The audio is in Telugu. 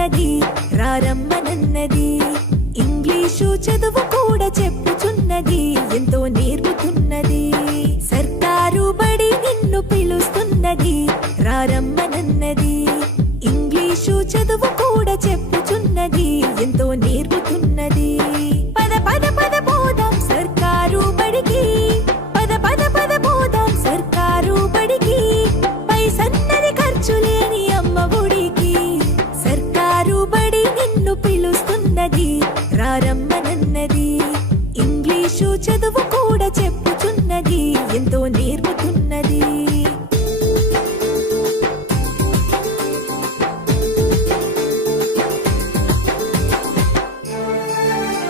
పిలుస్తున్నది రారమ్మనన్నది. ఇంగ్లీషు చదువు కూడా చెప్పుచున్నది ఎంతో నేర్పుతున్నది. సర్కారు బడి నిన్ను పిలుస్తున్నది రారమ్మనన్నది. ఇంగ్లీషు చదువు కూడా చెప్పుచున్నది ఎంతో నేర్పుతున్నది. పద పద పద పోదాం సర్కారు బడికి, పద పద పద పోదాం సర్కారు బడికి. పైసన్నది ఖర్చు లేని అమ్మ ఒడికి. సర్కారు బడి నిన్ను పిలుస్తున్నది రారమ్మనన్నది. ఇంగ్లీషు చదువు